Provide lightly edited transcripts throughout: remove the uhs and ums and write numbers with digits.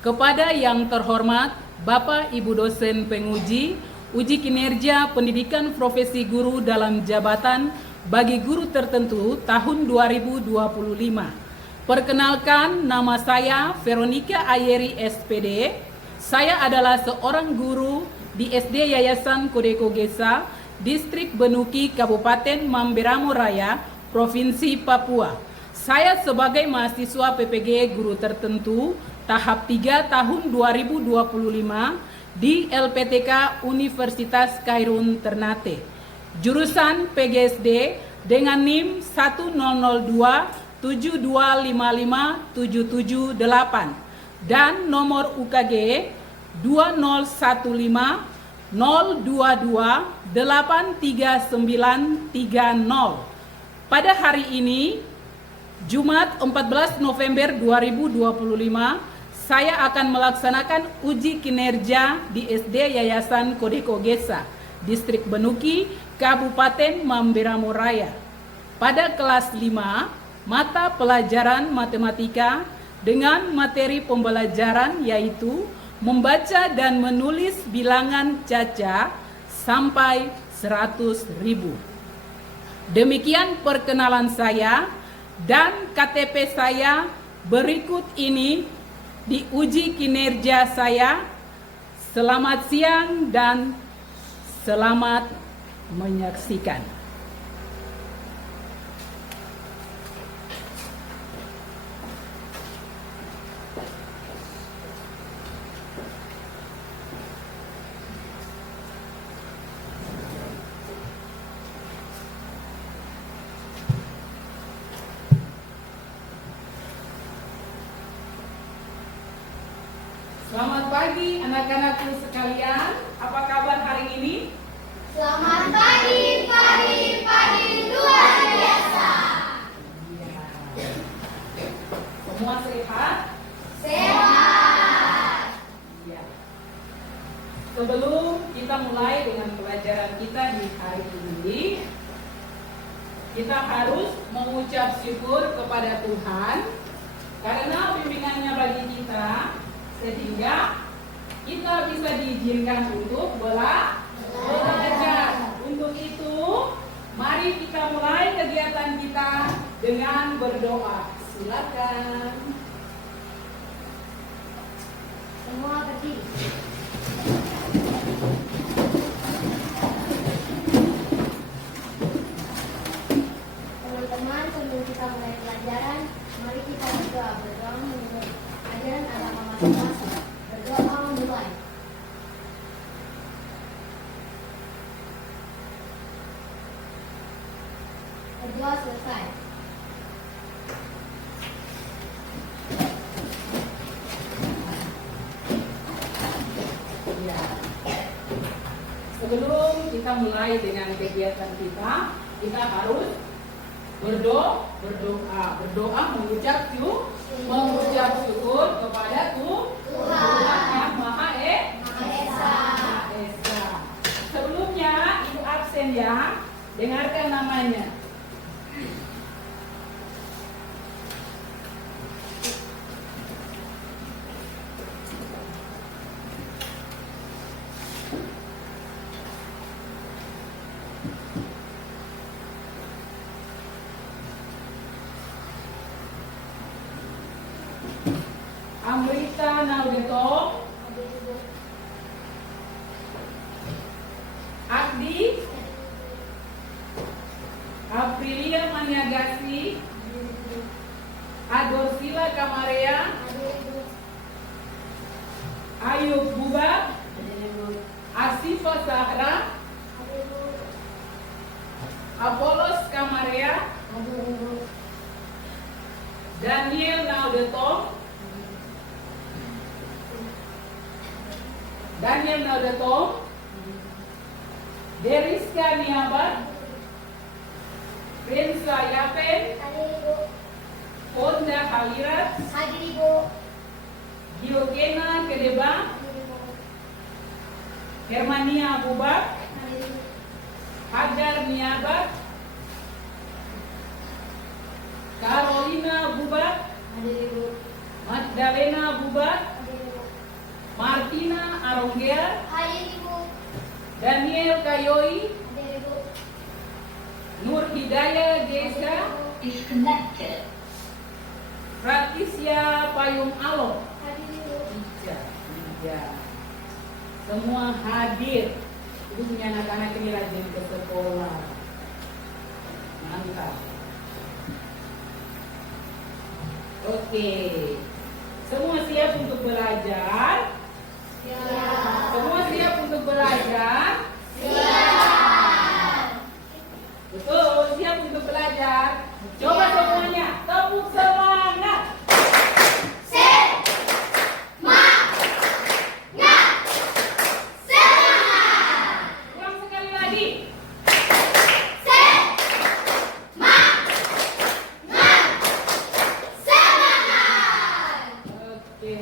Kepada yang terhormat Bapak Ibu dosen penguji uji kinerja pendidikan profesi guru dalam jabatan bagi guru tertentu tahun 2025. Perkenalkan, nama saya Veronica Ayeri SPD. Saya adalah seorang guru di SD Yayasan Kodeko Gesa, Distrik Benuki, Kabupaten Mamberamo Raya, Provinsi Papua. Saya sebagai mahasiswa PPG guru tertentu tahap 3 tahun 2025 di LPTK Universitas Khairun Ternate. Jurusan PGSD dengan NIM 1052555778 dan nomor UKG 2005-022-83930. Pada hari ini, Jumat 14 November 2025, saya akan melaksanakan uji kinerja di SD Yayasan Kodeko Gesa, Distrik Benuki, Kabupaten Mamberamo Raya. Pada kelas 5, mata pelajaran matematika dengan materi pembelajaran yaitu membaca dan menulis bilangan caca sampai 100.000. Demikian perkenalan saya. Dan KTP saya berikut ini di uji kinerja saya. Selamat siang dan selamat menyaksikan. Selamat pagi anak-anakku sekalian, apa kabar hari ini? Selamat pagi, luar biasa. Ya. Semua sehat? Sehat. Ya. Sebelum kita mulai dengan pelajaran kita di hari ini, kita harus mengucap syukur kepada Tuhan karena bimbingannya bagi kita, sehingga kita bisa diizinkan untuk belajar. Untuk itu, mari kita mulai kegiatan kita dengan berdoa. Silakan. Semua berdiri. Teman-teman, sebelum kita mulai pelajaran, mari kita berdoa menurut ajaran agama masing-masing. Berdoa mulai. Berdoa selesai. Ya. Sebelum kita mulai dengan kegiatan kita harus berdoa mengucap syukur kepada Tuhan Yang Maha Esa. Sebelumnya ibu absen ya, dengarkan namanya. Amrita Naudeto, Agdi, Aprilia Maniagasi, Adorsila Kamarea, Ayub Buba, Asifa Sahra, Apolos Kamarea, Daniel Naudeto, Deriska Niabat, Rensa Yapen, Honda Halirat, Diogena Kedeba, Hermania Bubak, Hajar Niabat, Carolina Bubak, Magdalena Bubat, Hadir Ibu. Martina Arongger, Hadir Ibu. Daniel Kayoi, Hadir Ibu. Nur Hidayah Gesa, Disconnected. Pratisya Payung Alo. Hadir Ibu. Tiga. Semua hadir. Ibu punya anak-anak ini rajin ke sekolah. Mantap. Oke. Semua siap untuk belajar? Semua siap untuk belajar? Betul, siap untuk belajar. Coba semuanya, tepuk semangat. Ulang sekali lagi. Oke.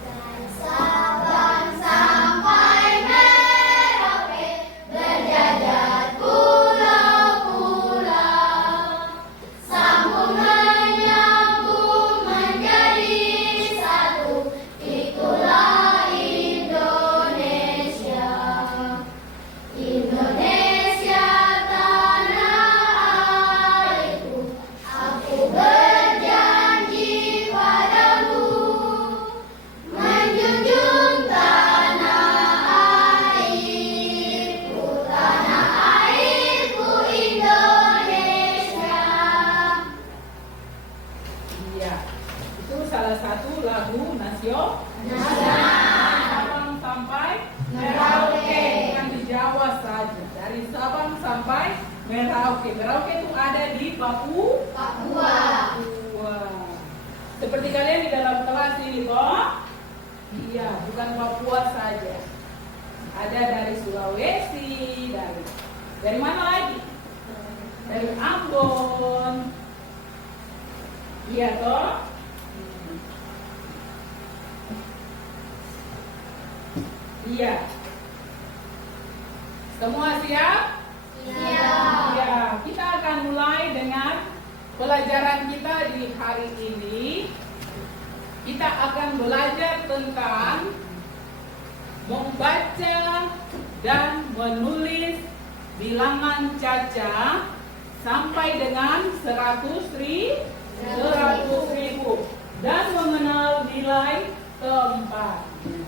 Dan Sabang sampai Merauke berjajar pulau-pulau, sambung menyambung menjadi satu, itulah Indonesia. Indonesia tanah airku, aku berjanji padamu menjunjung tanah airku Indonesia. Iya. Itu salah satu lagu nasional. Sabang sampai Merauke. Bukan di Jawa saja. Dari Sabang sampai Merauke. Merauke itu ada di Papua. Papua. Seperti kalian di dalam kelas ini, kok? Iya, bukan Papua saja. Ada dari Sulawesi, dari mana lagi? Dari Ambon. Iya toh? Iya. Semua siap? Ya, kita akan mulai dengan pelajaran kita di hari ini. Kita akan belajar tentang membaca dan menulis bilangan caca sampai dengan 100.000 dan mengenal nilai tempatnya.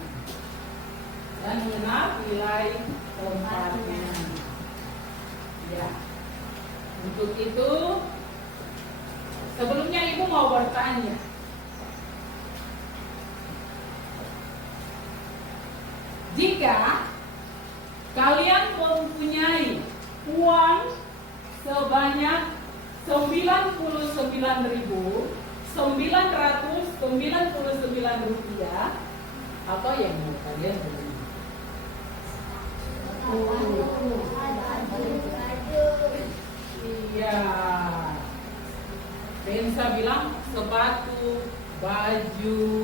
Ya. Untuk itu, sebelumnya Ibu mau bertanya. Jika kalian mempunyai uang sebanyak 99.999 rupiah, apa yang mau kalian beli? Iya. Bensa bilang sepatu, baju,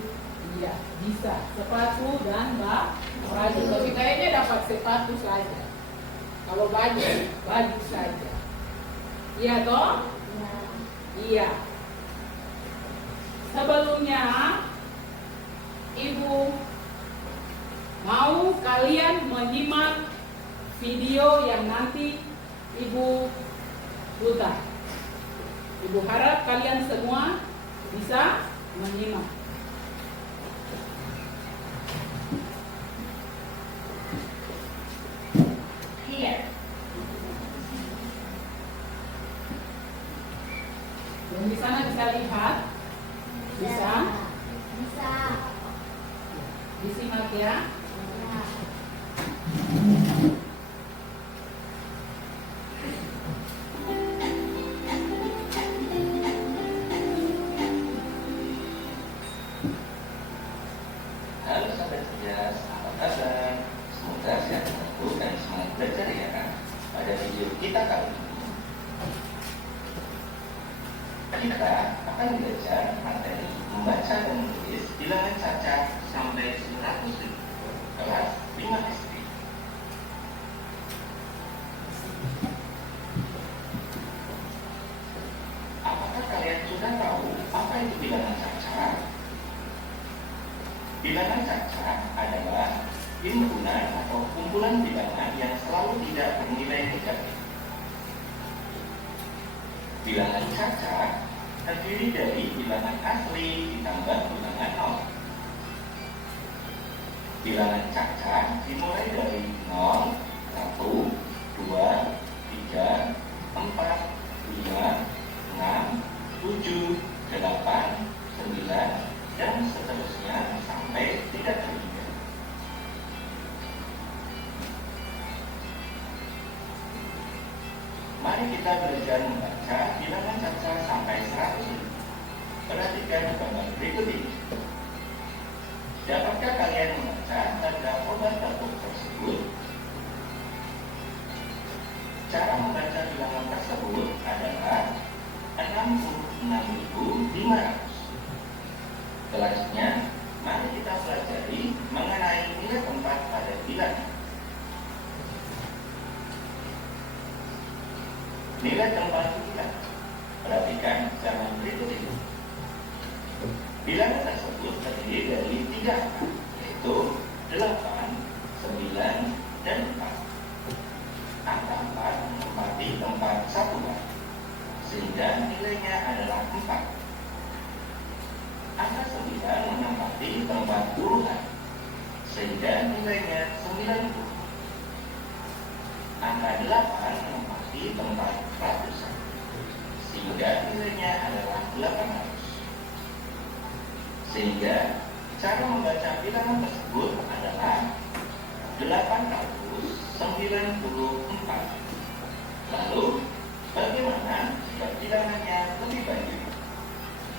iya bisa sepatu dan baju. Tapi kayaknya dapat sepatu saja. Kalau baju saja. Iya toh? Iya. Sebelumnya Ibu mau kalian menyimak video yang nanti Ibu putar. Ibu harap kalian semua bisa menyimak. Here. Yang di sana bisa lihat? Bisa? Bisa. Disimak ya. Halo sahabat cerdas, apa kabar? Semoga sehat selalu dan semangat belajar ya kan? Pada video kita kali ini kita akan belajar materi membaca dan menulis bilangan caca sampai 100.000 kelas 5 SD. Apakah kalian sudah Bilangan cacat adalah himpunan atau kumpulan bilangan yang selalu tidak bernilai negatif. Bilangan cacat terdiri dari bilangan asli ditambah bilangan nol. Bilangan cacat dimulai dari 0, 1, 2, 3, 4, 5, 6, 7, 8, 9, dan seterusnya sampai tidak terhingga. Mari kita belajar membaca bilangan cacat sampai 100.000. Perhatikan gambar berikut ini. Dapatkah kalian membaca tanda obat batuk tersebut? Cara membaca bilangan tersebut adalah 66.500. Selanjutnya, mari kita pelajari mengenai nilai tempat pada bilangan. Nilai tempat bilangan. Perhatikan jangan berikut ini. Bilangan tersebut terdiri dari 3 angka, yaitu 8, 9, dan 4. Angka 4 menempati tempat satuan, sehingga nilainya adalah 4. Angka 9 menempati tempat puluhan, sehingga nilainya 90. Angka 8 menempati tempat ratusan, sehingga nilainya adalah 800. Sehingga cara membaca bilangan tersebut adalah 894. Lalu bagaimana jika bilangannya lebih banyak?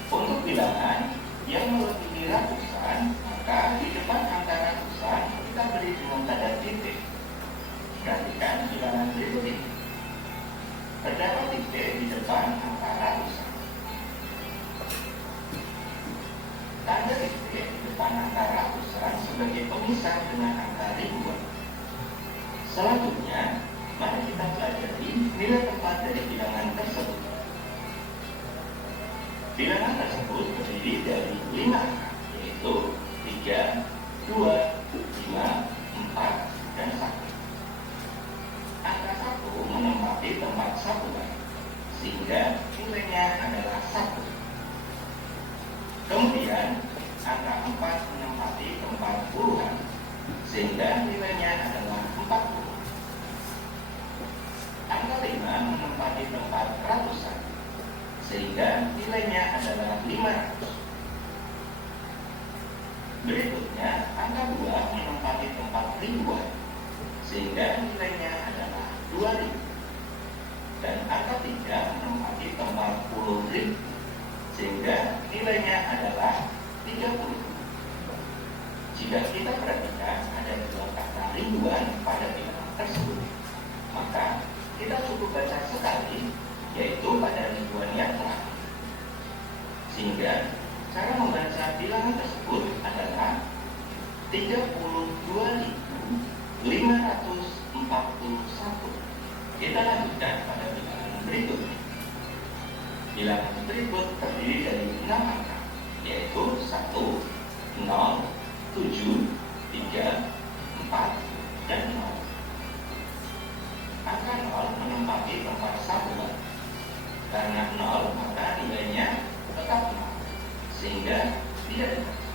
Untuk bilangan yang melebihi ratusan, maka di depan angka ratusan kita beri dengan tanda titik. Perhatikan bilangan berikut ini. Terdapat titik di depan angka ratusan. Tanda titik di depan angka ratusan sebagai pemisah dengan angka ribuan. Selanjutnya, mari kita pelajari nilai tempat dari bilangan tersebut. Bilangan tersebut terdiri dari 5 angka, yaitu 3, 2, 5, 4, dan 1. Angka 1 menempati tempat satuan, sehingga nilainya adalah 1. Kemudian, angka 4 menempati tempat puluhan, sehingga nilainya adalah 40. Angka 5 menempati tempat ratusan, sehingga nilainya adalah 500. Berikutnya, angka 2 menempati tempat ribuan, sehingga nilainya adalah 2000. Dan angka 3 menempati tempat puluh ribu, sehingga nilainya adalah 30. Jika kita perhatikan ada 2 kata ribuan pada bilangan tersebut, maka kita cukup baca sekali, yaitu pada ribuan yang terakhir. Sehingga cara membaca bilangan tersebut adalah 32.541. Kita lanjutkan pada bilangan berikut. Bilangan berikut terdiri dari 6 angka, yaitu 1, 0, 7, 3, 4, dan 0. Angka 0 menempati tempat satuan. Karena 0 maka nilainya tetap 0, sehingga tidak dibaca.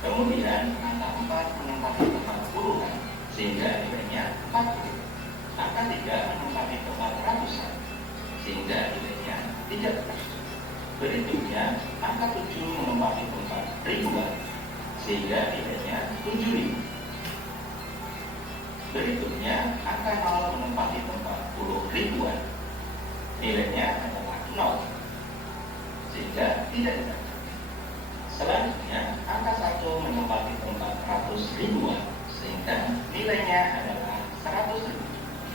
Kemudian angka 4 menempati tempat puluhan, sehingga nilainya 40. Angka 3 menempati tempat ratusan, sehingga nilainya tidak dibaca. Berikutnya angka 7 menempati tempat ribuan, sehingga nilainya 7.000. Berikutnya, angka 0 menempati tempat puluh ribuan, nilainya adalah 0, sehingga tidak dibaca. Selanjutnya, angka 1 menempati tempat ratus ribuan, sehingga nilainya adalah 100.000.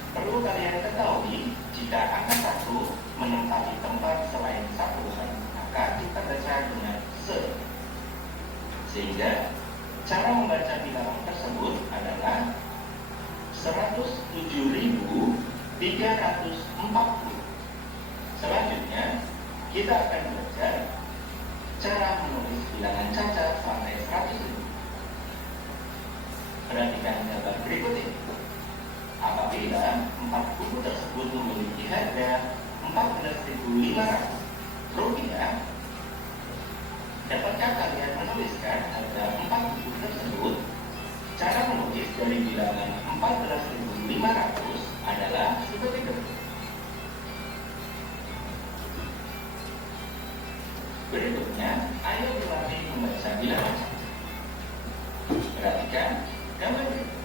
Perlu kalian ketahui, jika angka 1 menempati tempat selain satuan, maka kita baca dengan se. Sehingga, cara membaca bilangan tersebut adalah 107.340. Selanjutnya, kita akan belajar cara menulis bilangan cacat sampai 100. Perhatikan gambar berikut ini. Apabila 4 buku tersebut memiliki harga Rp14.500, dapatkah kalian menuliskan harga 4 buku tersebut? Cara menulis dari bilangan 14.500 adalah seperti berikut. Berikutnya, ayo dilatih membaca bilangan. Perhatikan gambar berikut.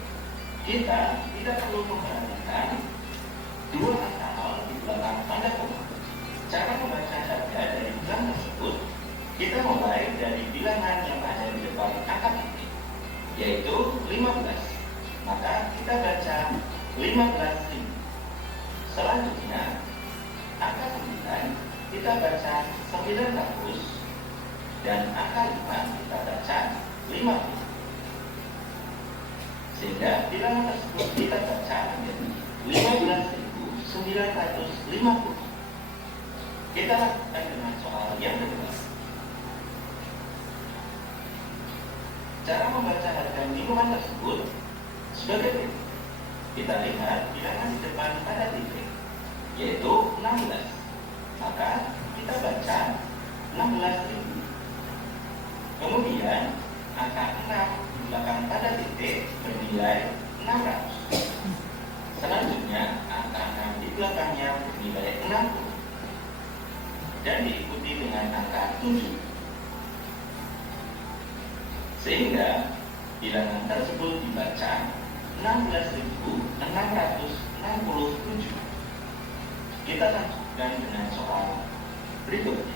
Kita tidak perlu memperhatikan dua angka nol di belakang tanda koma. Cara membaca harga dari bilangan tersebut, kita mulai dari bilangan yang ada di depan angka titik, yaitu 15. Maka kita baca 15.000. Selanjutnya, angka 9 kita baca 900, dan angka 5 kita baca 50. Sehingga bilangan tersebut kita baca menjadi 15.950. Kita lakukan dengan soal yang kedua. Cara membaca harga minuman tersebut sebagai berikut. Kita lihat bilangan di depan pada titik, yaitu 16. Maka kita baca 16.000. Kemudian angka 6 di belakang pada titik bernilai 600. Selanjutnya angka 6 di belakangnya bernilai 60 dan diikuti dengan angka 7. Sehingga bilangan tersebut dibaca 16.667. Kita lanjutkan dengan soal berikutnya.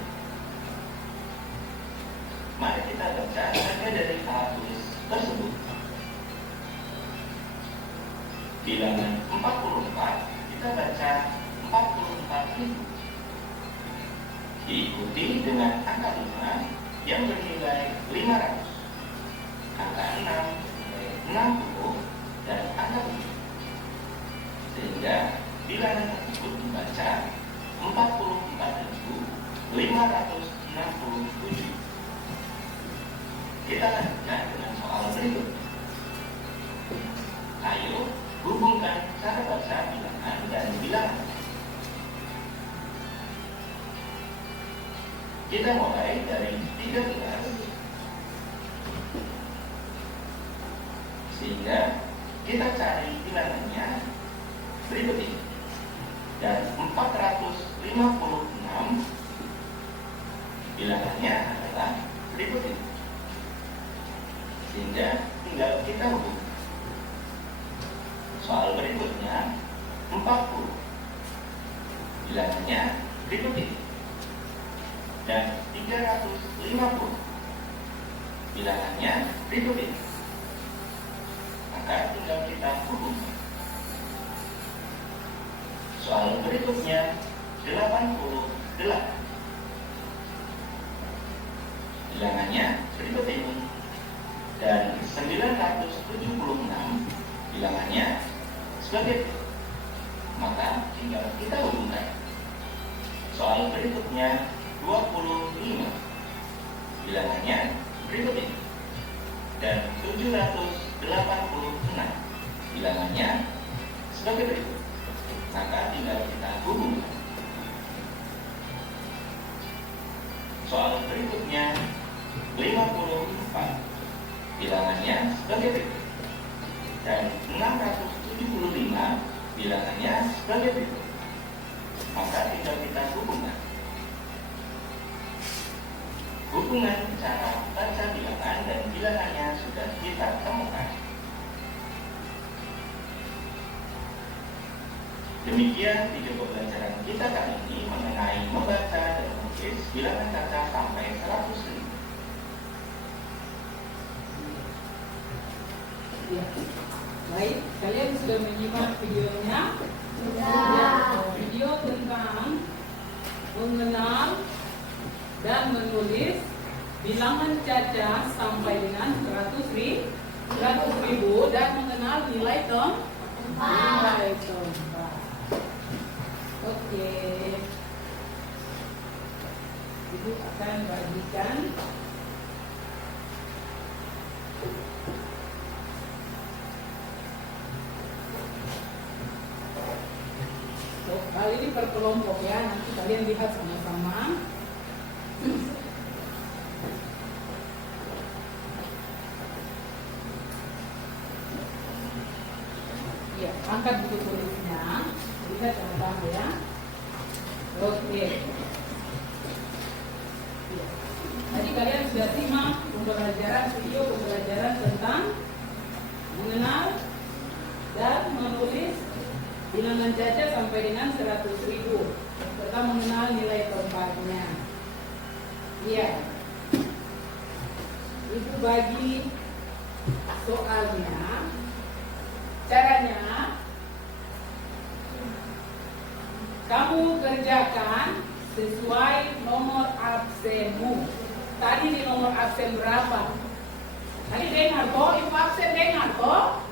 Mari kita baca harga dari alat tulis tersebut. Bilangan 44 kita baca 44.000. Diikuti dengan angka 5 yang bernilai 500. Angka 6 bernilai 60 dan angka 7. Sehingga bilangan tersebut dibaca 44.567. Kita lanjutkan dengan soal berikut. Ayo hubungkan cara baca bilangan dan bilangan. Kita mulai dari 13, sehingga kita cari bilangannya berikut ini. Dan 456 bilangannya adalah berikut ini. Sehingga tinggal kita hubungkan. Soal berikutnya 40 bilangannya berikut ini. Dan 350 bilangannya berikut ini. Maka tinggal kita hubungkan. Soal berikutnya 88 bilangannya berikut ini. Dan 976 bilangannya sebagai berikut. Maka tinggal kita hubungkan. Soal berikutnya 25 bilangannya berikut ini. Dan 786 bilangannya sebagai berikut. Maka tinggal kita hubungkan. Soal berikutnya 54 bilangannya sebagai berikut. Dan 675 bilangannya sebagai berikut. Maka tinggal kita hubungkan. Hubungan cara baca bilangan dan bilangannya sudah kita temukan. Demikian video pembelajaran kita kali ini mengenai membaca dan menulis bilangan kaca sampai 100.000. Ya. Baik, kalian sudah menyimak videonya. Sudah. Video tentang mengenal dan menulis bilangan caca sampai dengan 100.000 dan mengenal nilai tempat. Oke. Ibu akan bagikan soal ini per kelompok ya. Nanti kalian lihat sama-sama. Ya, angkat buku tulisnya. Lihat sama-sama ya. Oke. Ya. Tadi kalian sudah simak video pembelajaran tentang mengenal dan menulis bilangan caca sampai dengan 100.000 serta mengenal nilai tempatnya. Iya. Ibu bagi soalnya. Caranya kamu kerjakan sesuai nomor absenmu. Tadi di nomor absen berapa? Tadi dengar kok, ibu absen dengar kok?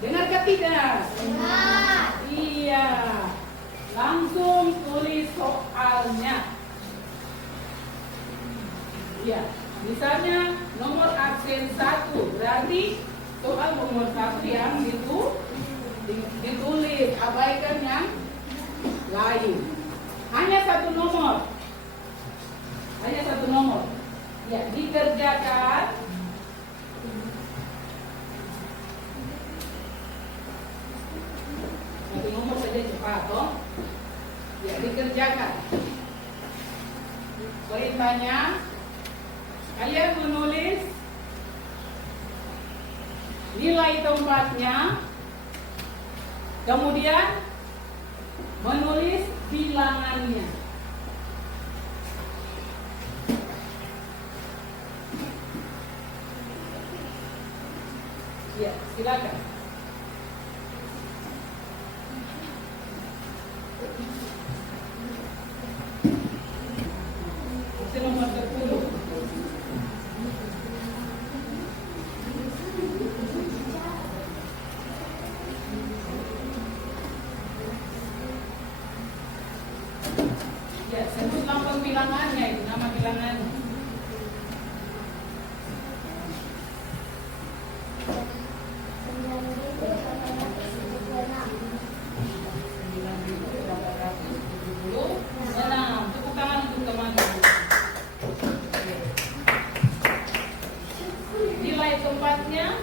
Dengar ke tidak? Dengar. Iya. Langsung tulis soalnya. Iya. Misalnya nomor absen 1, berarti soal nomor 1 yang ditulis, abaikan yang lain. Hanya satu nomor. Ya, dikerjakan. Satu nomor saja cepat, toh. Ya, dikerjakan. Perintahnya, kalian menulis nilai tempatnya, kemudian menulis bilangannya. Ya, silakan. Absen nomor 10. Ya, sebut lambang bilangannya, itu nama bilangannya. Tepuk tangan untuk teman-teman. Nilai tempatnya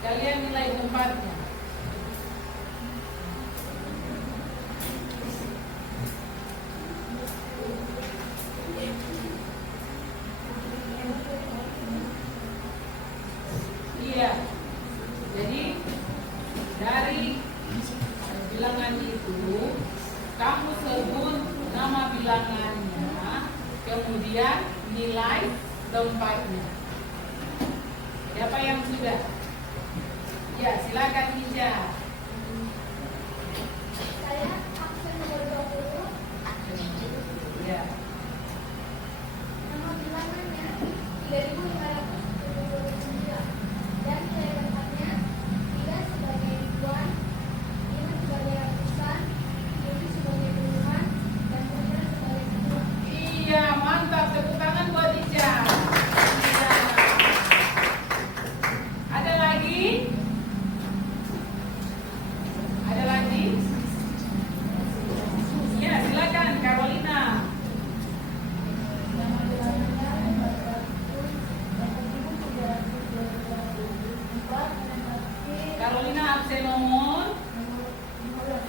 kalian nilai tempatnya. Iya. Jadi dari bilangan itu kamu sebut nama bilangannya, kemudian nilai tempatnya. Siapa yang sudah? Ya, silakan Nisha. Saya absen nomor 20. Ya. Nama bilangannya 3.579 dan nilai tempatnya 3 sebagai ribuan, 5 sebagai ratusan, 7 sebagai puluhan, dan 9 sebagai satuan. Iya, mantap. Tepuk tangan buat Nisha. Iya. Ada lagi? Ada lagi? Ya, silakan Carolina. Nama bilangannya 4.324 menempati Carolina absen nomor nomor 15.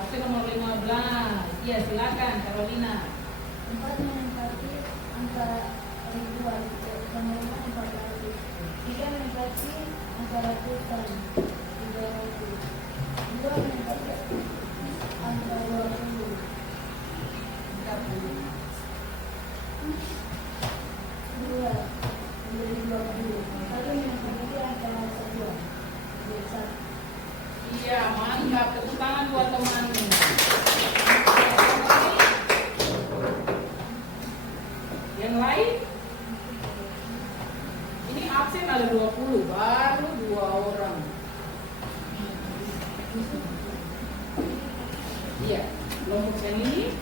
absen nomor 15. Iya, silakan Carolina. 4 menempati angka ribuan, nomor 400. 3 menempati angka ratusan, 300. 2 menempati angka 20. 30. 2 menjadi 20. 1 menempati angka satuan, 21. Iya, mantap. Tepuk tangan buat temanmu. Yang lain? Ini absen ada 20, baru 2 orang. Iya, kelompok seni.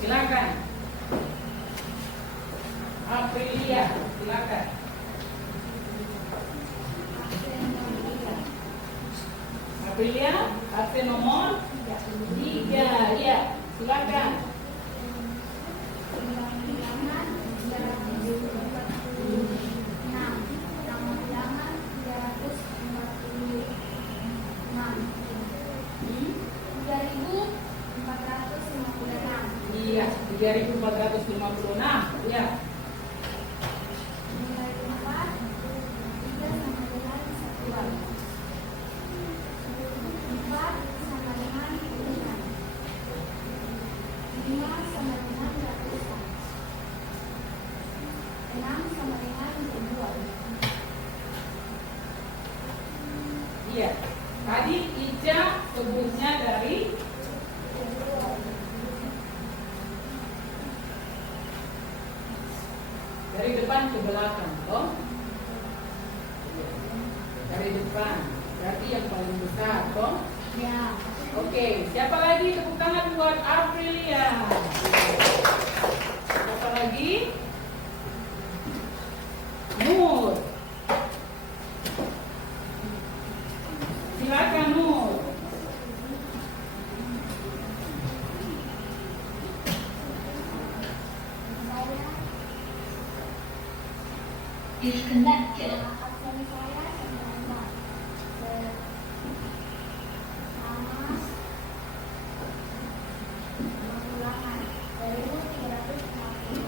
Silakan. Aprilia, absen nomor 3. Ya, silakan. Bilangan 346. Nama bilangan 346. 3.456. Iya, 3.456. Ya. Nilai 4, 3 sama dengan 1. 4 sama dengan 5. 5 sama dengan ratusan. 6 sama dengan ribuan. Iya. Tadi Ica sebutnya dari depan ke belakang, toh? Dari depan. Berarti yang paling besar, toh? Ya. Oke, siapa lagi? Tepuk tangan buat Aprilia. Siapa lagi? Nur. Silakan Nur. Disconnected. Absen saya sebentar. Nama ulangan 3.500.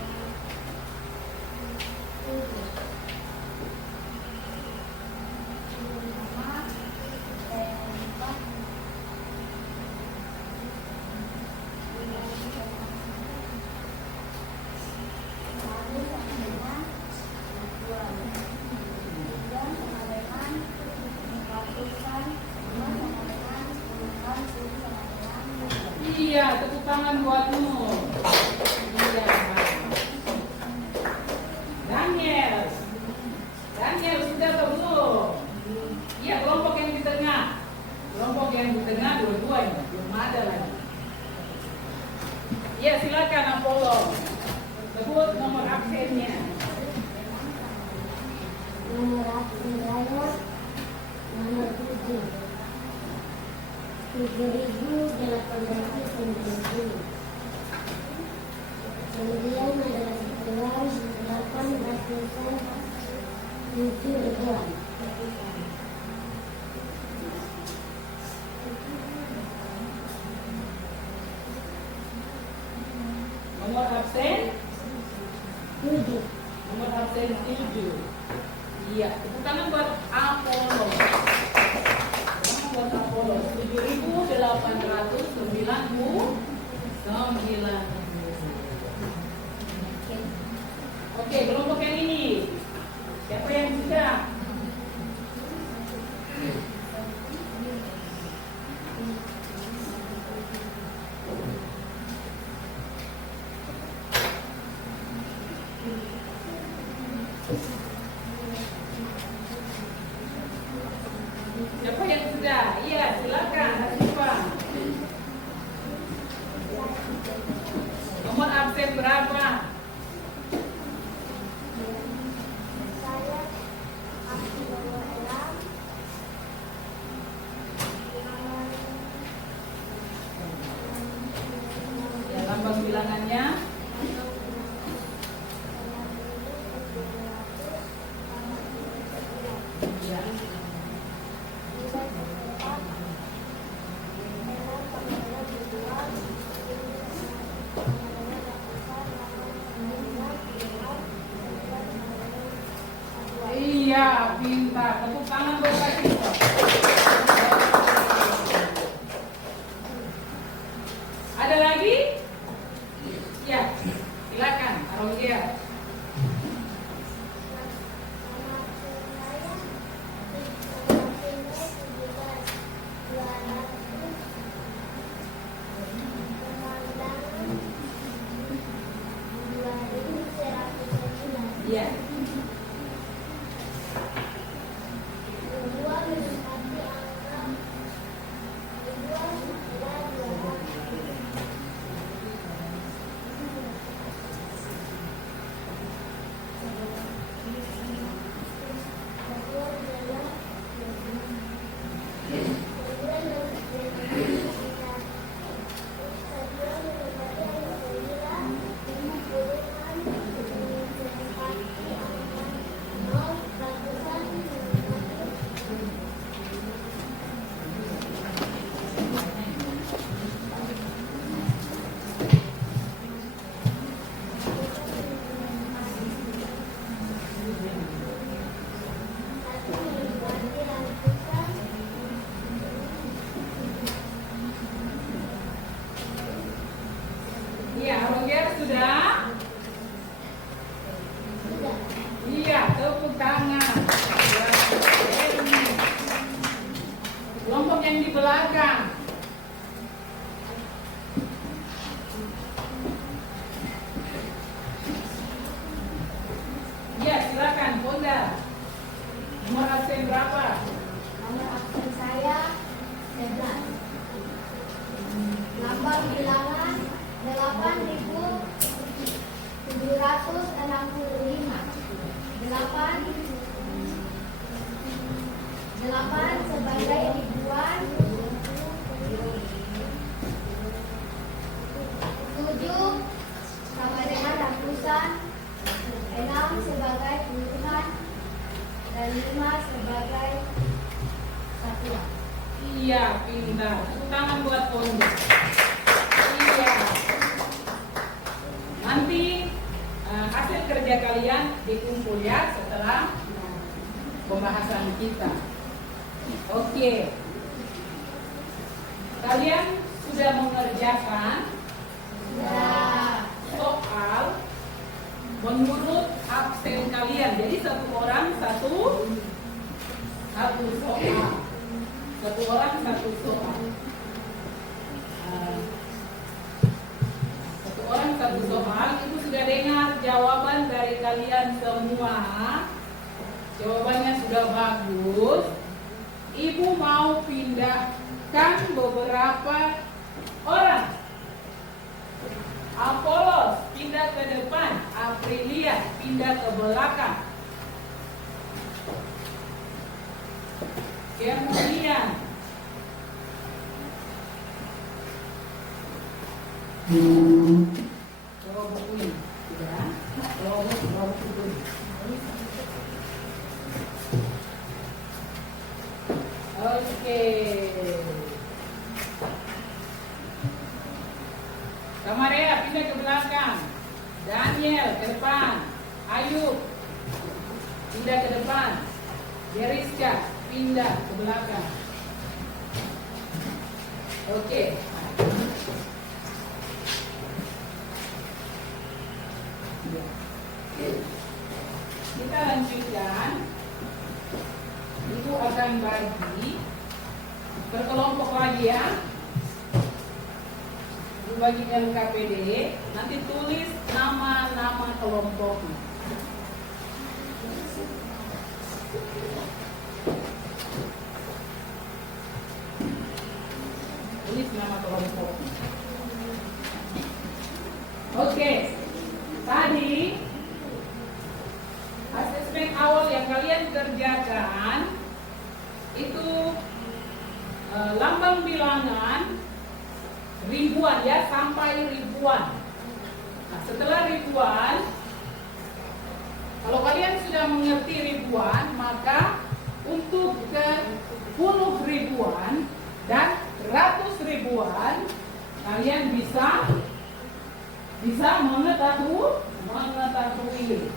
Iya, tepuk tangan buat Nur. Iya. Daniel. Daniel sudah atau belum? Iya, kelompok yang di tengah. Kelompok yang di tengah dua-duanya. Belum ada lagi. Iya, silakan Apollo. Sebut nomor absennya. Nomor absen saya nomor 7. 7.890. Kemudian adalah sekitar 18,7 ribuan. Nomor absen? 7. Nomor absen 7. Iya, tepuk tangan buat Apollo. Tangan buat Apollo. 7.899. Oke, kelompok yang ini. Siapa yang sudah? Siapa yang sudah? Iya, silakan. Hasifah. Nomor absen berapa? Saya absen nomor 6. Ya, lambang bilangannya. Ya. Iya, pintar. Tepuk tangan buat Hasifah. Ada lagi? Ya, silakan, Arosia. Ya. Kedua mendekati belakang. Ya, silakan, Bonda. Nomor absen berapa? Nomor absen saya 11. Lambang bilangan 8.765. 8 sebagai ribuan, 7 sama dengan ratusan, 6 sebagai puluhan, dan 5 sebagai satuan. Iya, pintar. Tepuk tangan buat Bonda. Iya. Nanti hasil kerja kalian dikumpul ya setelah pembahasan kita. Oke. Kalian sudah mengerjakan soal menurut absen kalian. Jadi satu orang satu soal. Satu orang satu soal. Satu orang satu soal. Ibu sudah dengar jawaban dari kalian semua. Jawabannya sudah bagus. Ibu mau pindahkan beberapa orang. Apolos pindah ke depan, Aprilia pindah ke belakang. Kemudian bawa buku ini, ya. Bawa buku ini. Oke. Samaria pindah ke belakang. Daniel ke depan. Ayub pindah ke depan. Jeriska pindah ke belakang. Oke. Kita lanjutkan. Ibu akan bagi berkelompok lagi ya. Ibu bagi LKPD. Nanti tulis nama-nama kelompoknya. Tulis nama kelompoknya. Oke. Tadi asesmen awal yang kalian kerjakan itu lambang bilangan ribuan ya, sampai ribuan. Nah, setelah ribuan, kalau kalian sudah mengerti ribuan, maka untuk ke puluh ribuan dan ratus ribuan kalian bisa mengetahui.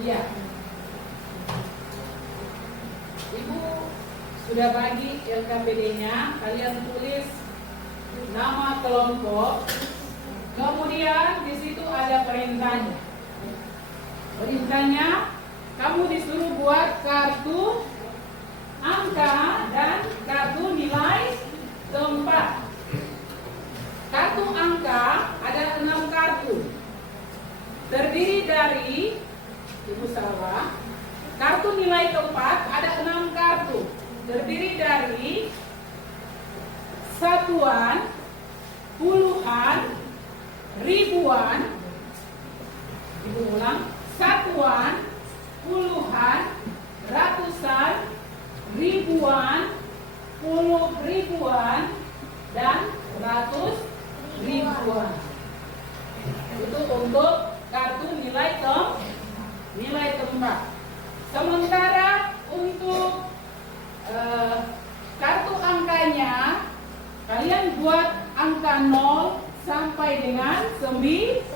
Iya. Ibu sudah bagi LKPD-nya, kalian tulis nama kelompok. Kemudian di situ ada perintahnya. Perintahnya, kamu disuruh buat kartu angka dan kartu nilai tempat. Kartu angka ada 6 kartu. Terdiri dari, ibu salah, kartu nilai tempat ada 6 kartu. Terdiri dari satuan, puluhan, ribuan. Ibu ulang, satuan, puluhan, ratusan, ribuan, puluh ribuan, dan ratus ribuan. Itu untuk kartu nilai tempat. Sementara untuk kartu angkanya, kalian buat angka 0 sampai dengan 9.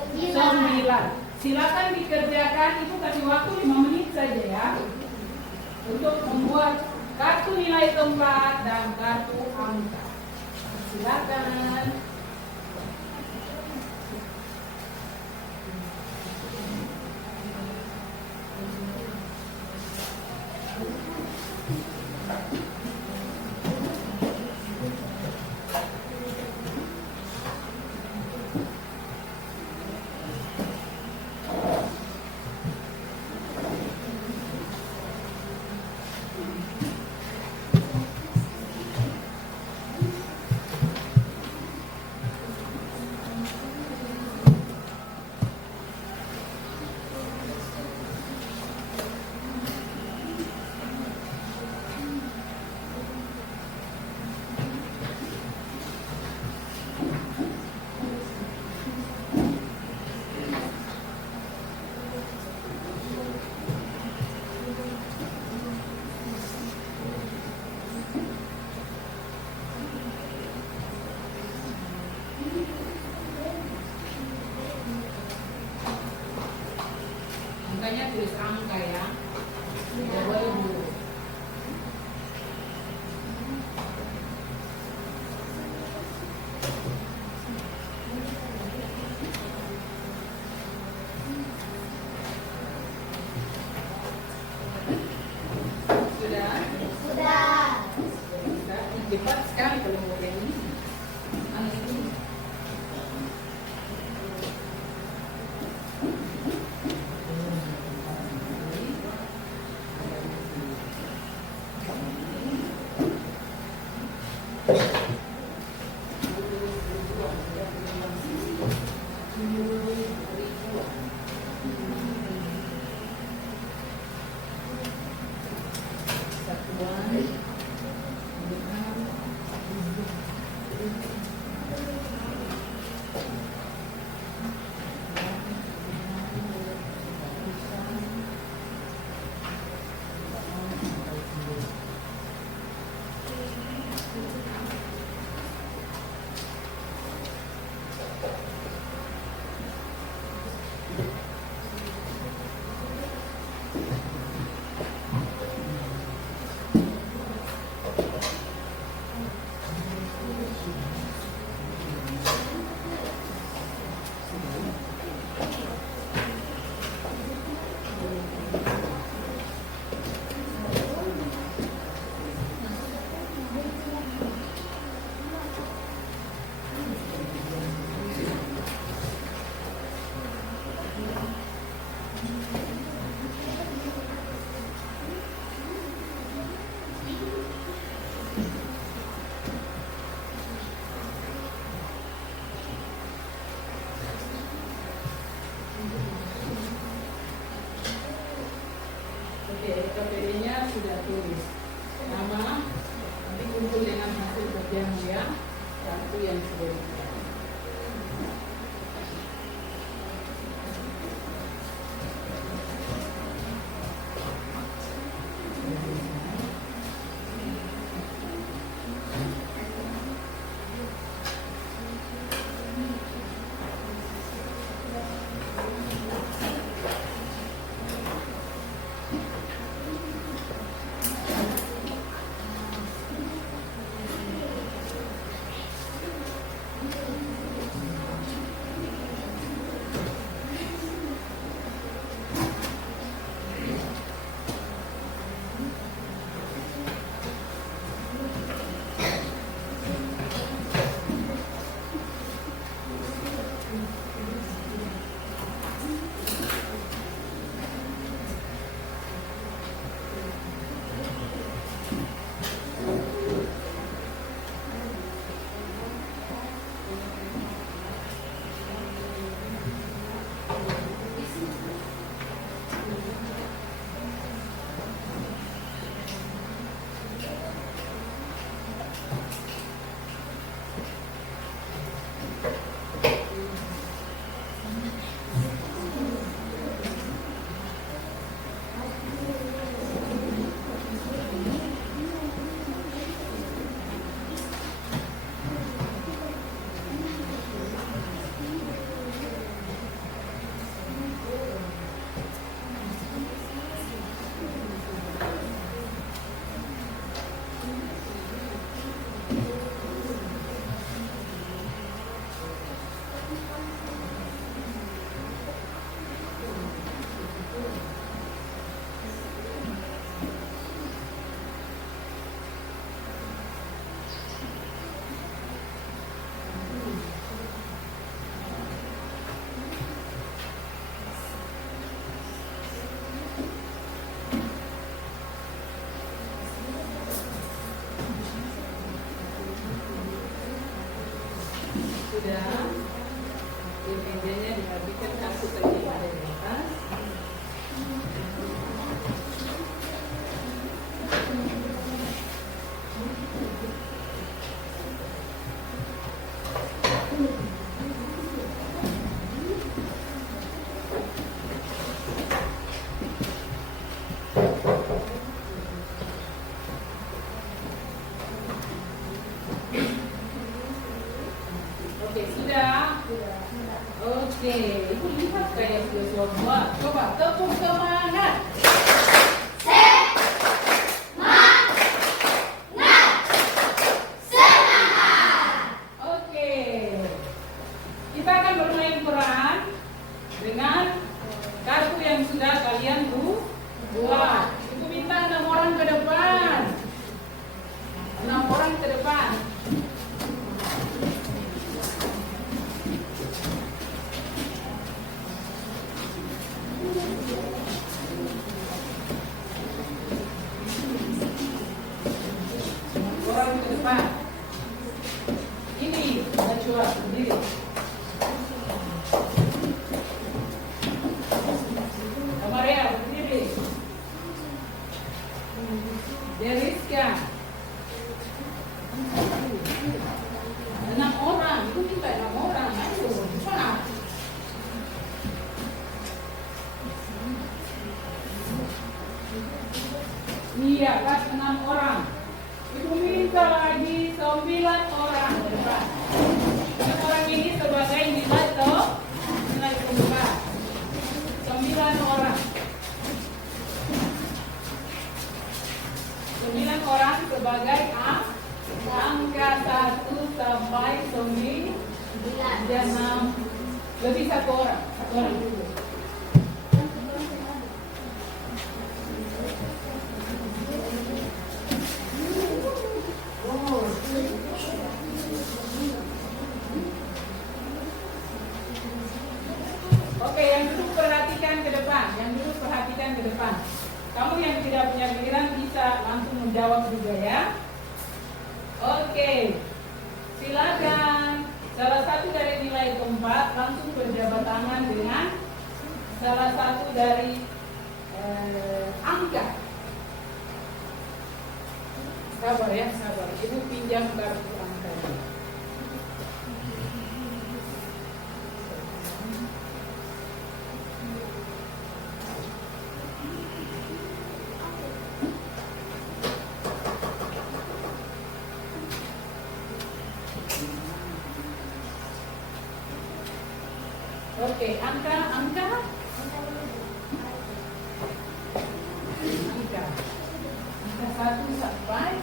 Silakan dikerjakan, Ibu kasih waktu 5 menit saja ya, untuk membuat kartu nilai tempat dan kartu angka. Silakan. angka ya. Tidak boleh huruf. Sudah? Sudah. Cepat sekali kalau mau ini. Ini. Oke, KPD-nya sudah tulis nama, nanti kumpul dengan hasil kerjamu ya, satu yang sebelumnya. Dua. Ibu minta 6 orang ke depan. 6 orang ke depan. Orang ke depan. Ini Najwa berdiri. Maria berdiri. Deriska. 6 orang. Itu kita 6 orang. Ayo, cepat. Iya, pas 6 orang. Ibu minta lagi 9 orang ke depan. 9 orang ini sebagai nilai keempat. 9 orang. 9 orang sebagai angka 1 sampai 9 dan 6. Lebih 1 orang. 1 orang dulu. Oke, yang duduk perhatikan ke depan. Yang duduk perhatikan ke depan. Kamu yang tidak punya giliran bisa langsung menjawab juga ya. Oke, silakan. Salah satu dari nilai keempat langsung berjabat tangan dengan salah satu dari angka. Sabar ya, sabar. Ibu pinjam kartu angka. Oke, angka. Angka 1 sampai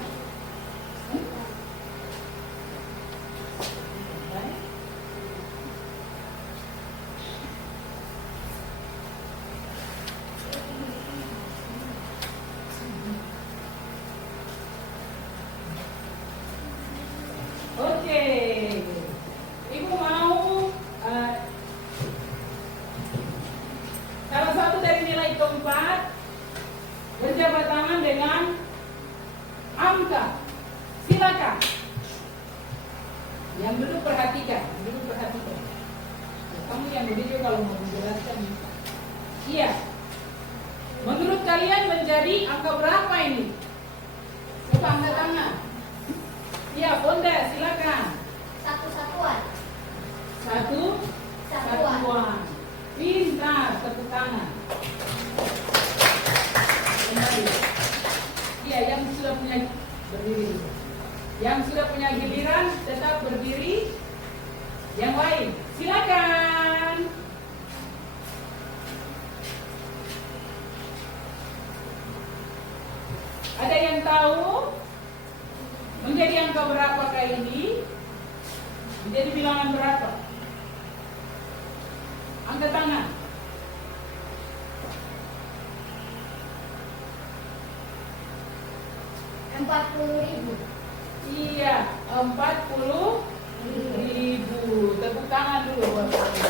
Oke, Ibu mau salah satu dari nilai keempat berjabat tangan dengan angka. Silakan. Yang duduk perhatikan, Kamu yang video kalau mau menjelaskan. Iya. Menurut kalian menjadi angka berapa ini? Coba angkat tangan. Iya, Bonda, silakan. 1 satuan. 1 satuan. Pintar, tepuk tangan. Kembali. Iya, yang sudah punya berdiri. Yang sudah punya giliran tetap berdiri. Yang lain, silakan. Ada yang tahu menjadi angka berapa kali ini? Menjadi bilangan berapa? Angkat tangan. Rp40.000. Iya, 40.000. Tepuk tangan dulu buat saya.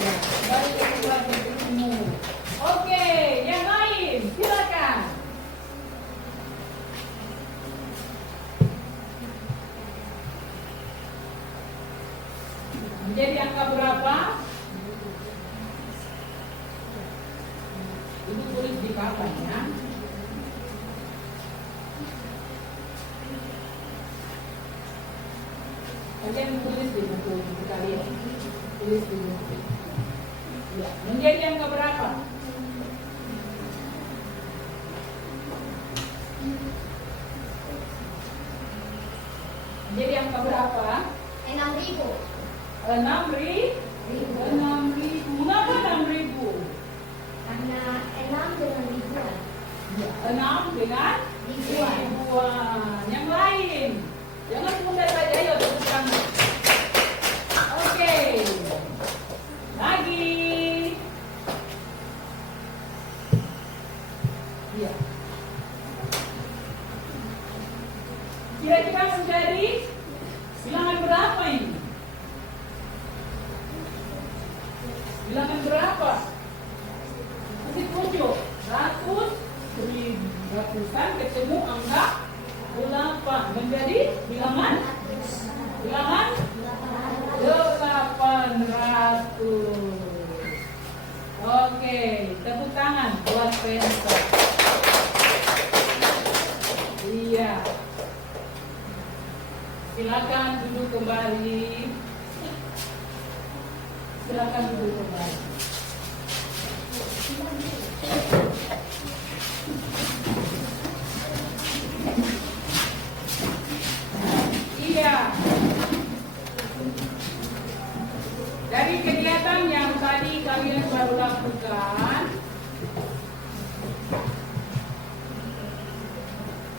Ya, baru tepuk lagi dulu. Oke, yang lain, silakan. Menjadi angka berapa? Ibu tulis di papan ya. Kalian tulis di buku kalian. Tulis di buku. Ya, menjadi angka berapa? Menjadi angka berapa? 6.000. 6.000. Mengapa 6.000? Karena 6 dengan ribuan. Ya, 6 dengan ribuan. Yang lain, jangan mudah saja ya tepuk tangan. Oke, lagi. Iya. Kira-kira menjadi bilangan berapa ini? Bilangan berapa? Masih tunjuk. Ratus, ratusan ketemu angka 8 menjadi bilangan 800. Oke, tepuk tangan buat Spencer. Iya. Silakan duduk kembali. Silakan duduk kembali. Iya. Dari kegiatan yang tadi kalian baru lakukan,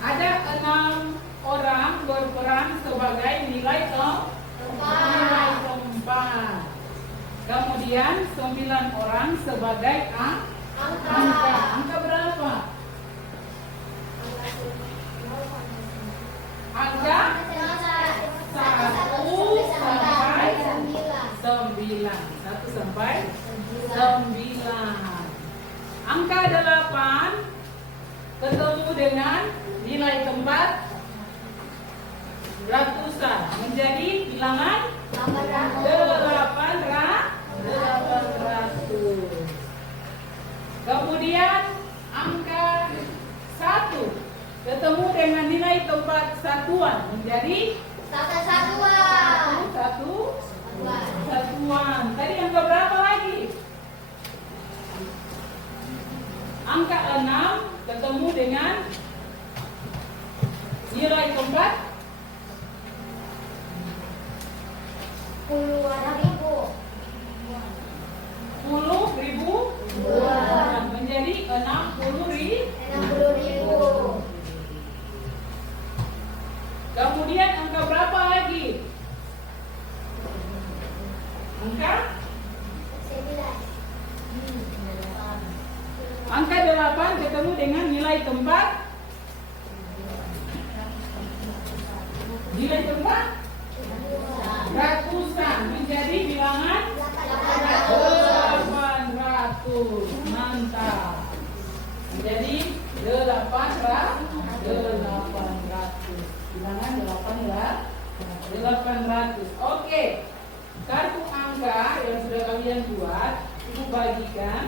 ada 6 orang berperan sebagai nilai tempat. Kemudian 9 orang sebagai angka. Angka berapa? Angka 1 sampai 9. 1 sampai 9. Angka 8 ketemu dengan nilai tempat ratusan menjadi bilangan 800. Kemudian angka 1 ketemu dengan nilai tempat satuan menjadi satuan. Tadi angka berapa lagi? Angka 6 ketemu dengan nilai tempat puluh ribu menjadi 60.000. Kemudian angka berapa lagi? Angka 8 ketemu dengan nilai tempat ratusan menjadi bilangan 800. Mantap. Menjadi 800. Bilangan 800. Oke. Kartu angka yang sudah kalian buat, Ibu bagikan.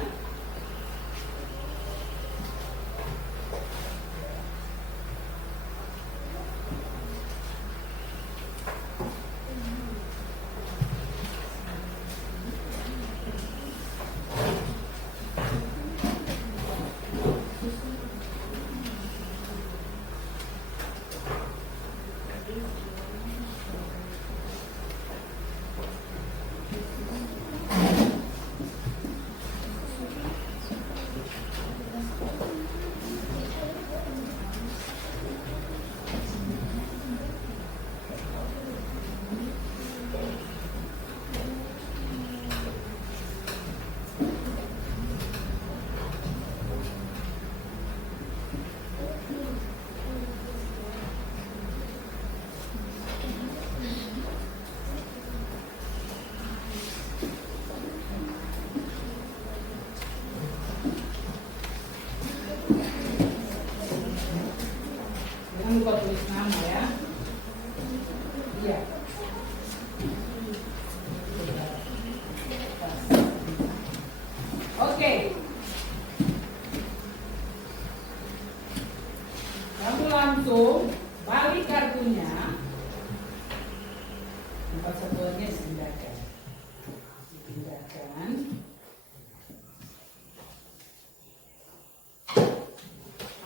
Jangan lupa tulis nama ya. Iya. Oke. Kamu langsung balik kartunya. Tempat satuannya dipindahkan.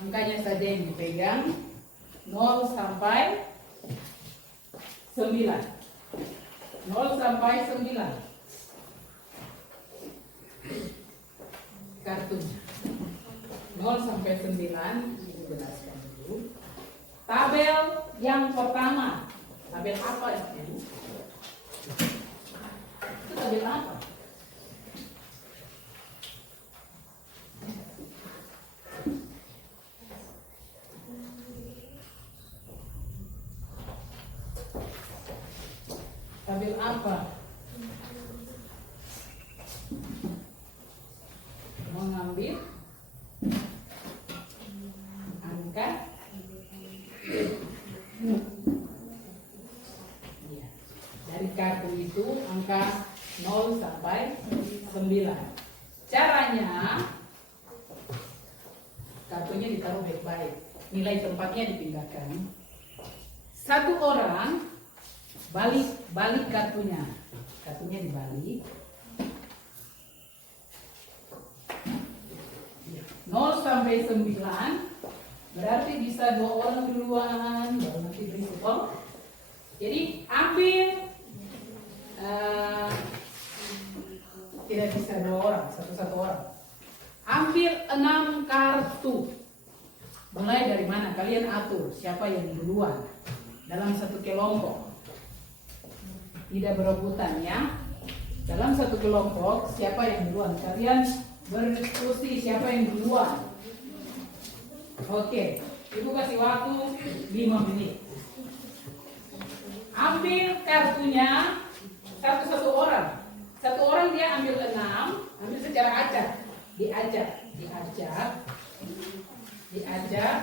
Angkanya saja yang dipegang. 0 sampai 9. 0 sampai 9. Kartunya. 0 sampai 9. Ibu jelaskan dulu. Tabel yang pertama. Tabel apa itu? Itu tabel apa? apa? Mengambil angka ya. Dari kartu itu angka 0 sampai 9. Caranya kartunya ditaruh baik-baik, nilai tempatnya dipindahkan. Satu orang balik kartunya dibalik. 0 sampai 9 berarti bisa 2 orang duluan, baru nanti berikut. Jadi ambil tidak bisa 2 orang, satu orang. Ambil 6 kartu. Mulai dari mana? Kalian atur siapa yang duluan dalam satu kelompok. Tidak berebutan ya. Dalam satu kelompok siapa yang duluan? Kalian berdiskusi siapa yang duluan. Oke, Ibu kasih waktu 5 menit. Ambil kartunya satu orang. Satu orang dia ambil 6, ambil secara acak. Diajak. Iya, diajak.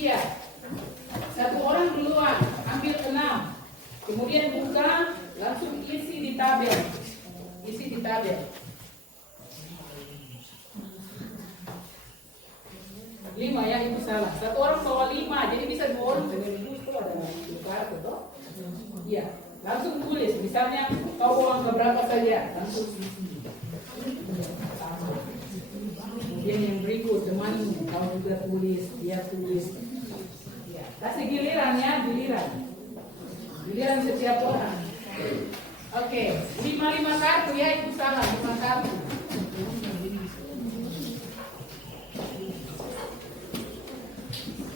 Iya. Satu orang duluan, ambil 6. Kemudian buka, langsung isi di tabel. 5 ya, itu salah. Satu orang bawa 5, jadi bisa 2 orang dengan itu ada kartu toh. Iya, langsung tulis. Misalnya kau bawa angka berapa saja, langsung isi. Kemudian yang berikut temanmu, kau juga tulis, dia tulis. Ya, kasih giliran ya, giliran setiap orang. Oke, 5 kartu ya, itu salah, 5 kartu.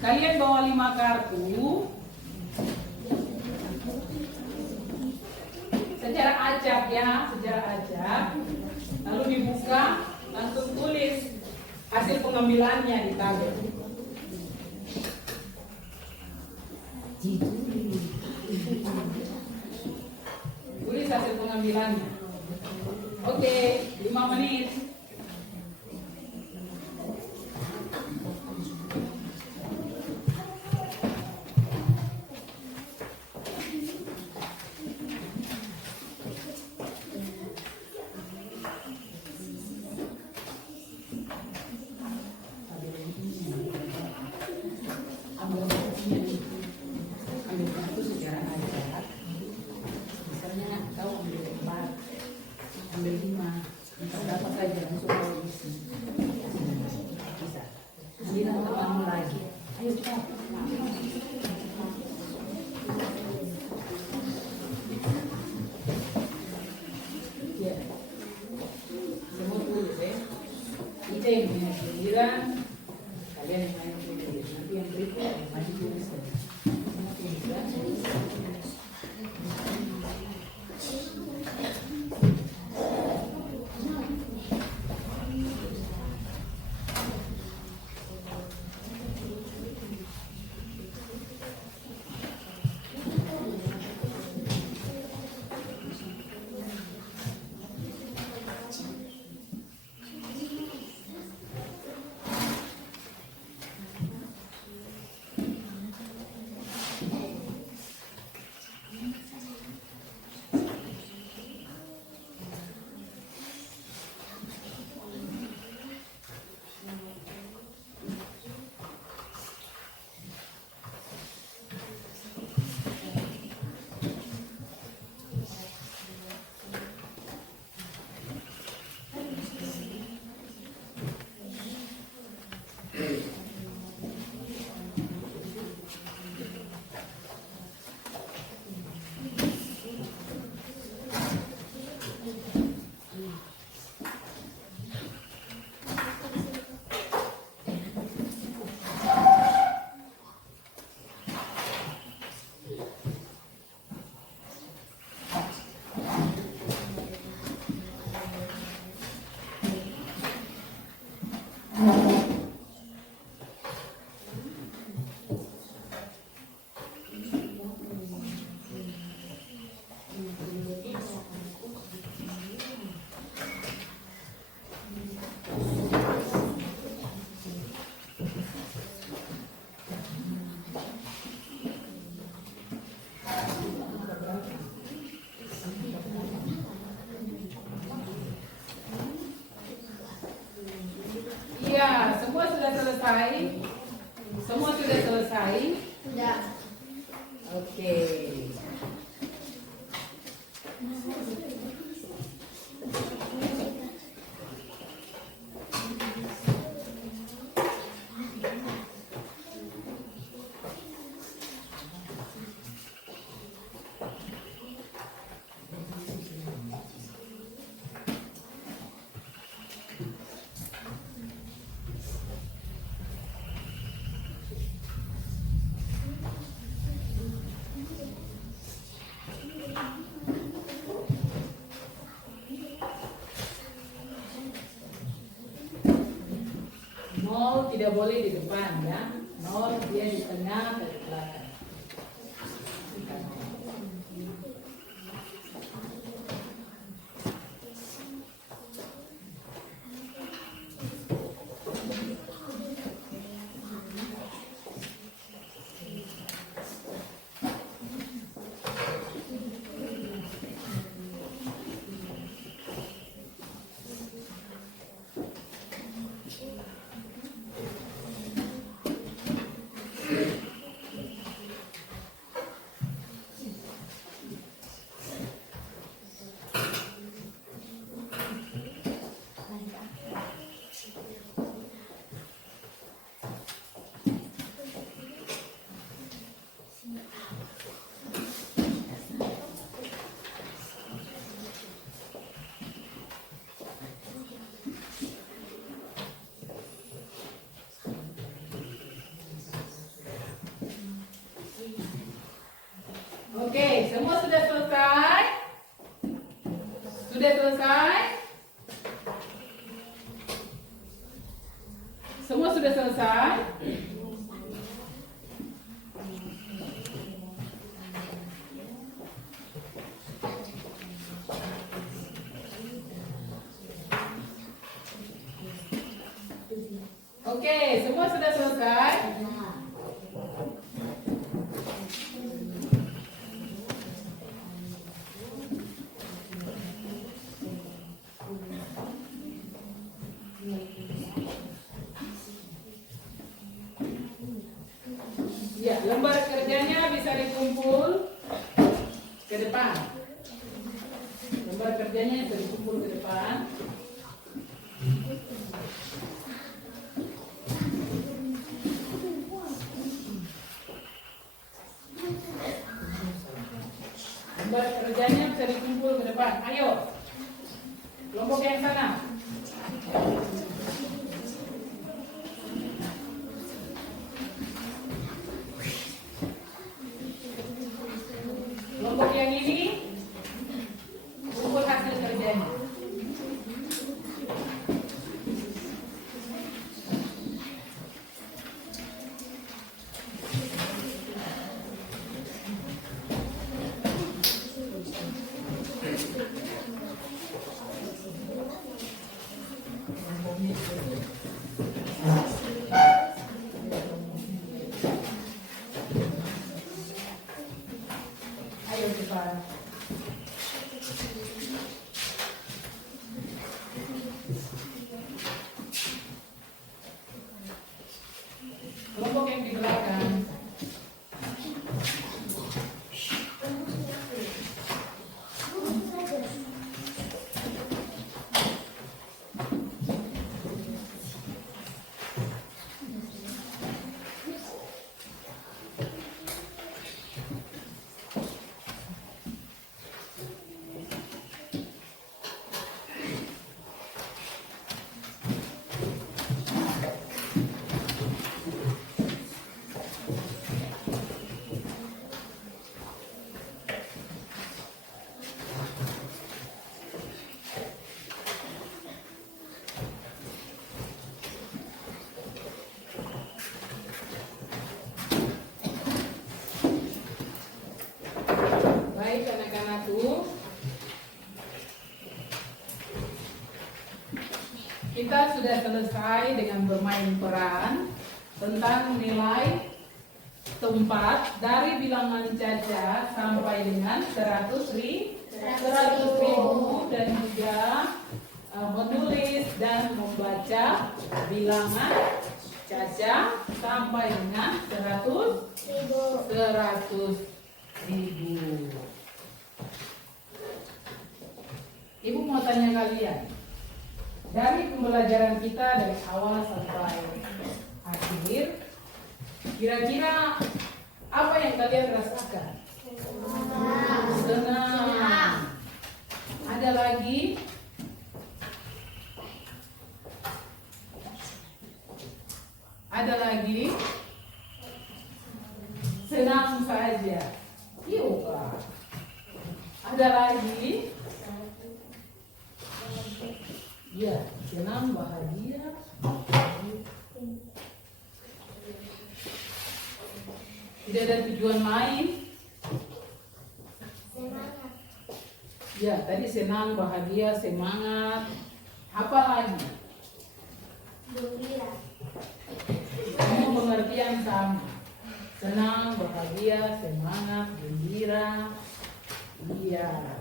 Kalian bawa 5 kartu secara acak ya, lalu dibuka, langsung tulis hasil pengambilannya di tabel. Tulis hasil pengambilannya. Oke, 5 menit. Ambil kartu secara acak. Misalnya kau ambil 4, ambil 5, entah dapat saja langsung kau isi. Bisa. Giliran temanmu lagi. Ayo cepat. Ya. Semua tulis ya. Kita yang punya giliran, kalian yang main tulis. Nanti yang berikutnya maju tulis saja. Semua tulis ya. selesai? Semua sudah selesai? Sudah. Oke. Nol tidak boleh di depan ya. Nol dia di tengah dan di belakang. Oke, semua sudah selesai? Sudah selesai? Semua sudah selesai? Oke, semua sudah selesai? Ya, lembar kerjanya bisa dikumpul ke depan. Lembar kerjanya bisa dikumpul ke depan. Lembar kerjanya bisa dikumpul ke depan. Ayo, kelompok yang sana. Kelompok yang ini kumpul hasil kerjanya. Ayo cepat. Kelompok yang di belakang. Baik anak-anakku, kita sudah selesai dengan bermain peran tentang nilai tempat dari bilangan caca sampai dengan 100.000 dan juga menulis dan membaca bilangan Caca sampai dengan 100.000. Ibu mau tanya kalian, dari pembelajaran kita dari awal sampai akhir, kira-kira apa yang kalian rasakan? Senang. Ada lagi? Ada lagi? Senang saja. Iya. Ada lagi? Ya, senang, bahagia. Tidak ada tujuan lain. Semangat. Ya, tadi senang, bahagia, semangat. Apa lagi? Gembira. Semua pengertian sama. Senang, bahagia, semangat, gembira. Iya.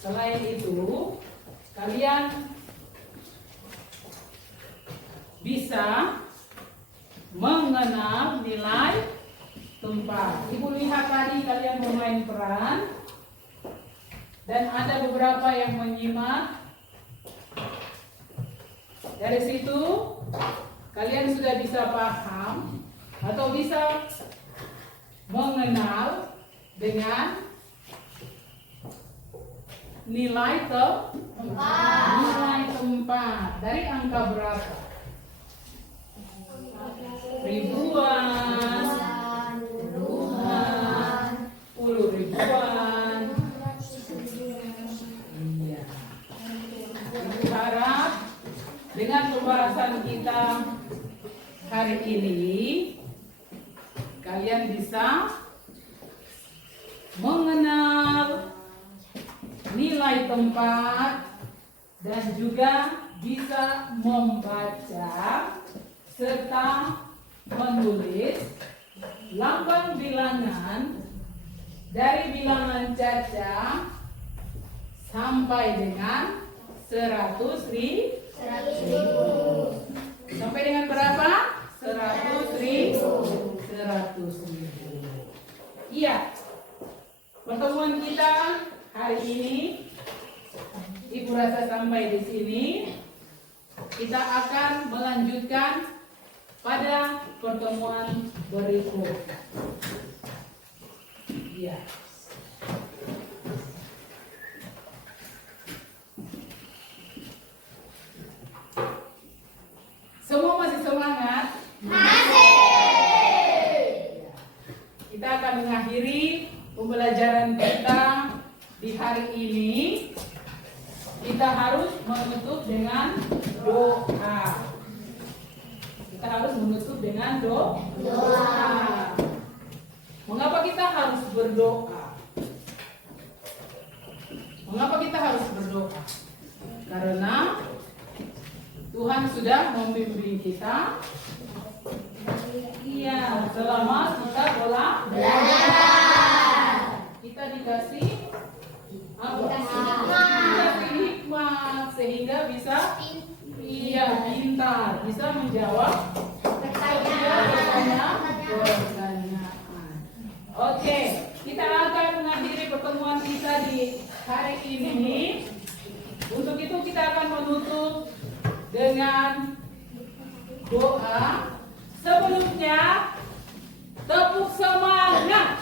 Selain itu, kalian bisa mengenal nilai tempat. Ibu lihat tadi kalian bermain peran dan ada beberapa yang menyimak. Dari situ kalian sudah bisa paham atau bisa mengenal dengan nilai tempat. Dari angka berapa? Ribuan, puluhan, 10 ribuan. Iya. Ibu harap dengan pembahasan kita hari ini kalian bisa mengenal nilai tempat dan juga bisa membaca serta menulis lambang bilangan dari bilangan caca sampai dengan 100.000. Sampai dengan berapa? 100.000. Iya. Pertemuan kita hari ini Ibu rasa sampai di sini. Kita akan melanjutkan pada pertemuan berikut. Iya. Semua masih semangat? Masih. Kita akan mengakhiri pembelajaran kita di hari ini. Kita harus menutup dengan doa. Kita harus menutup dengan doa. Mengapa kita harus berdoa? Mengapa kita harus berdoa? Karena Tuhan sudah membimbing kita. Iya, selama kita belajar. Kita dikasih apa? Dikasih hikmat sehingga bisa pintar, bisa menjawab pertanyaan. Oke, kita akan mengakhiri pertemuan kita di hari ini. Untuk itu kita akan menutup dengan doa. Sebelumnya, tepuk semangat.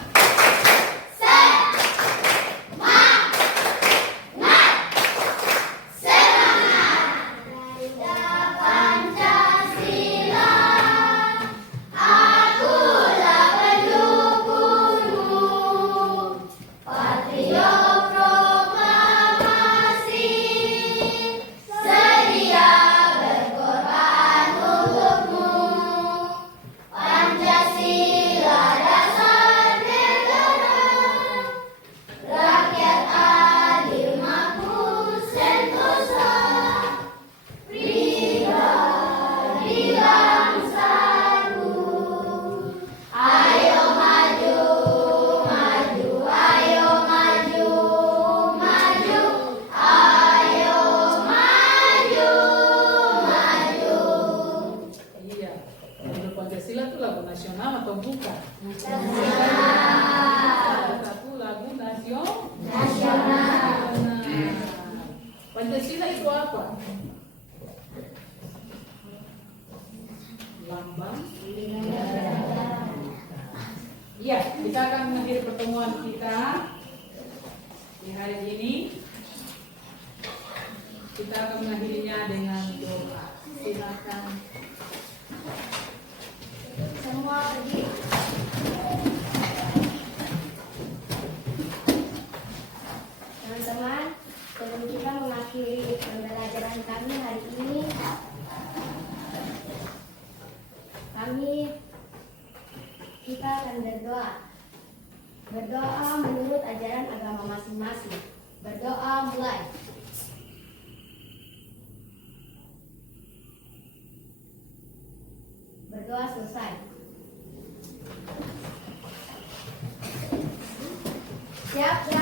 Panjang atau bukan? Satu lagu nasional. Pancasila itu apa? Lambang. Ya, kita akan mengakhiri pertemuan kita di hari ini. Kita akan mengakhirinya dengan doa. Silakan. Semua pergi. Teman-teman, sebelum kita mengakhiri pembelajaran kami hari ini, kita akan berdoa. Berdoa menurut ajaran agama masing-masing. Berdoa mulai. Berdoa selesai. Siap.